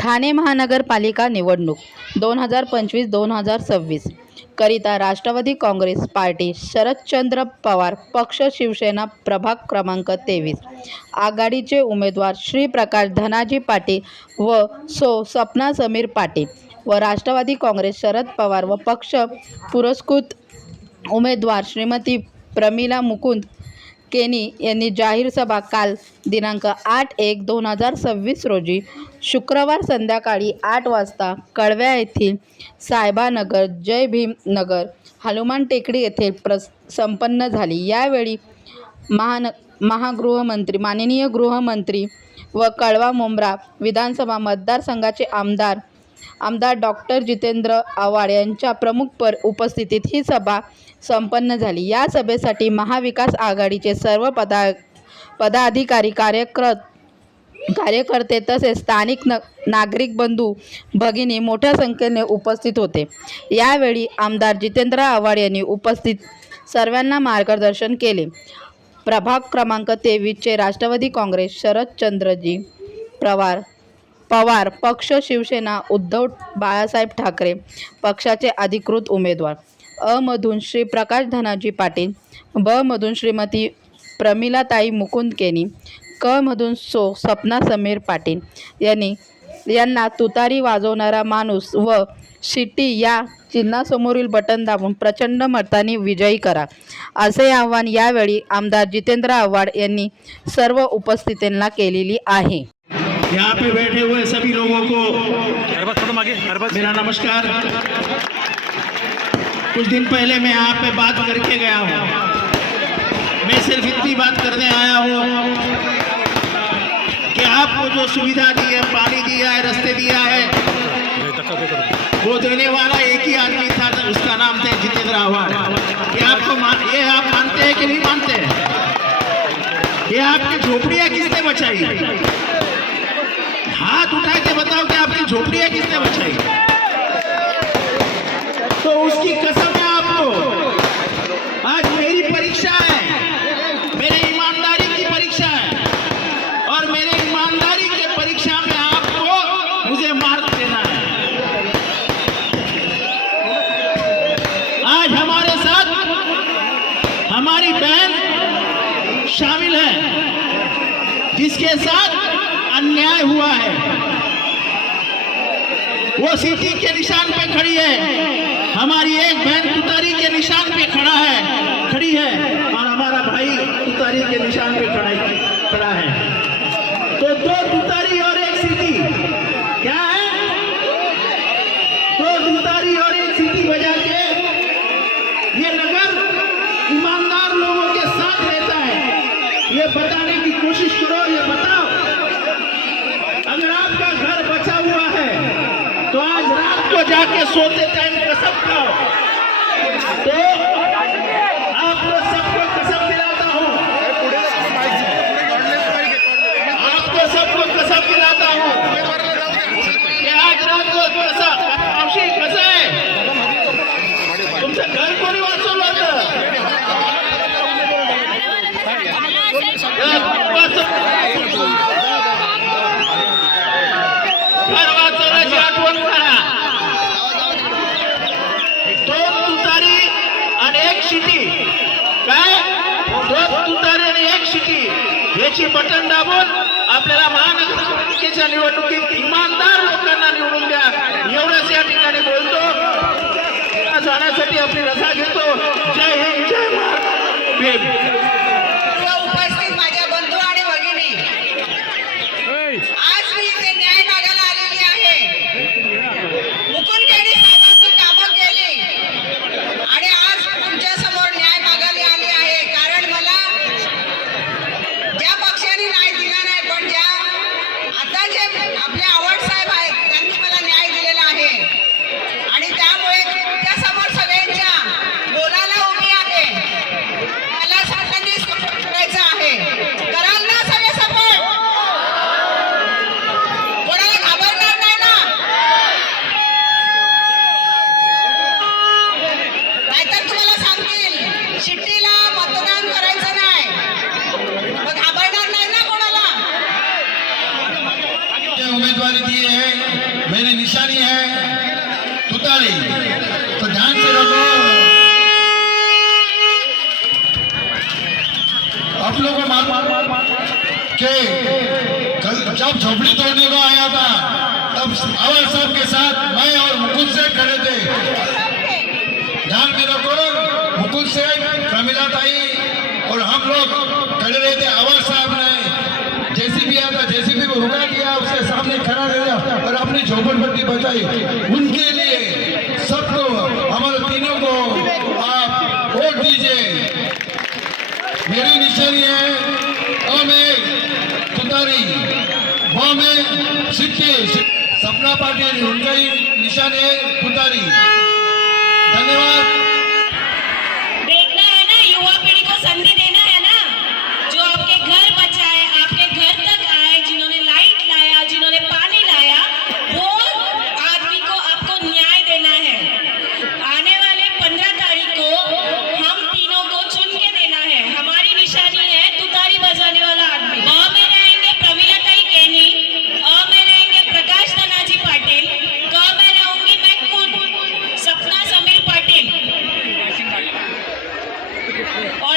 ठाणे महानगरपालिका निवडणूक दोन हजार पंचवीस दोन हजार सव्वीस. करिता राष्ट्रवादी काँग्रेस पार्टी शरदचंद्र पवार पक्ष शिवसेना प्रभाग क्रमांक तेवीस. आघाडीचे उमेदवार श्री प्रकाश धनाजी पाटील व सो सपना समीर पाटील व राष्ट्रवादी काँग्रेस शरद पवार व पक्ष पुरस्कृत उमेदवार श्रीमती प्रमिला मुकुंद केनी यांनी जाहीर सभा काल दिनांक आठ एक दोन हजार सव्वीस रोजी शुक्रवार संध्याकाळी आठ वाजता कळव्या येथील साहेबानगर जय भीम नगर हनुमान टेकडी येथे प्रस संपन्न झाली. यावेळी महान महागृहमंत्री माननीय गृहमंत्री व कळवा मुंब्रा विधानसभा मतदारसंघाचे आमदार आमदार डॉक्टर जितेंद्र आव्हाड यांच्या प्रमुख पर उपस्थितीत ही सभा संपन्न झाली. या सभेसाठी महाविकास आघाडीचे सर्व पदा पदाधिकारी कार्यक्रत कार्यकर्ते तसेच स्थानिक न नागरिक बंधू भगिनी मोठ्या संख्येने उपस्थित होते. यावेळी आमदार जितेंद्र आव्हाड यांनी उपस्थित सर्वांना मार्गदर्शन केले. प्रभाग क्रमांक तेवीसचे राष्ट्रवादी काँग्रेस शरदचंद्रजी पवार पवार पक्ष शिवसेना उद्धव बाळासाहेब ठाकरे पक्षाचे अधिकृत उमेदवार. अ. मधून श्री प्रकाश धनाजी पाटील ब. मधून श्रीमती प्रमिलाताई मुकुंद केनी क. मधून सो. सपना समीर पाटील यांनी यांना तुतारी वाजवणारा माणूस व शिट्टी या चिन्हासमोरील बटन दाबून प्रचंड मताने विजयी करा. असे आवाहन यावेळी आमदार जितेंद्र आव्हाड यांनी सर्व उपस्थितींना केलेली आहे. यहाँ पे बैठे हुए सभी लोगों को मेरा नमस्कार। कुछ दिन पहले मैं यहाँ पे बात करके गया हूँ। मैं सिर्फ़ इतनी बात करने आया हूँ कि आपको जो सुविधा दी है पानी दिया है रास्ते दिया है वो देने वाला एक ही आदमी था उसका नाम था जितेंद्र आव्हाड ये आपको मान ये आप मानते हैं कि नहीं मानते हैं? ये आपकी झोपड़ियाँ किसने बचाई हाथ उठा के बताओ कि आपकी झोपड़ियाँ किसने बचाई तो उसकी कसम है आपको। आज मेरी परीक्षा है। मेरे ईमानदारी की परीक्षा है। और मेरे ईमानदारी की परीक्षा में आपको मुझे मार्क देना है। आज हमारे साथ हमारी बहन शामिल है, जिसके साथ अन्याय हुआ है। वो सिटी के निशान पे खड़ी है। हमारी एक बहन तुतारी के निशान पे खड़ा है। खड़ी है। और हमारा भाई तुतारी के निशान पे खड़ा खड़ा है। तो दो तुतारी और एक सिटी। क्या है? दो तुतारी और एक सिटी बजा के ये नगर ईमानदार लोगों के साथ रहता है। ये बताने की कोशिश करो, ये बताओ। अगर आपका घर बचा हुआ है तो आज रात को जाके सोते टाइम कसम खाओ। तो आपको सबको कसम दिलाता हूँ। आपको सबको कसम दिलाता हूँ आज रात को कसम कसम कसं आहे तुमचं घर कोणी वाचवलं होतं घर वाचवण्याची आठवण करा दोन तुतारी आणि एक शिटी. काय? दोन तुतारी आणि एक शिटी. याची बटन दाबून आपल्याला महानगरपालिकेच्या निवडणुकीत इमानदार लोकांना निवडून द्या. एवढंच या ठिकाणी बोलतो. जाण्यासाठी आपली रजा घेतो. जय हिंद जय महाराज खड़े रहे थे आवाज साहब ने जेसीबी आता जेसीबी को रुका दिया उसके सामने खड़ा रह गया और अपनी झोपड़पट्टी बचाई। उनके लिए सबको हमारे तीनों को आप वोट दीजिए। मेरी निशानी है और मैं तुतारी वो में सिक्के। सपना पाटिल उनका ही निशान है धन्यवाद। 对。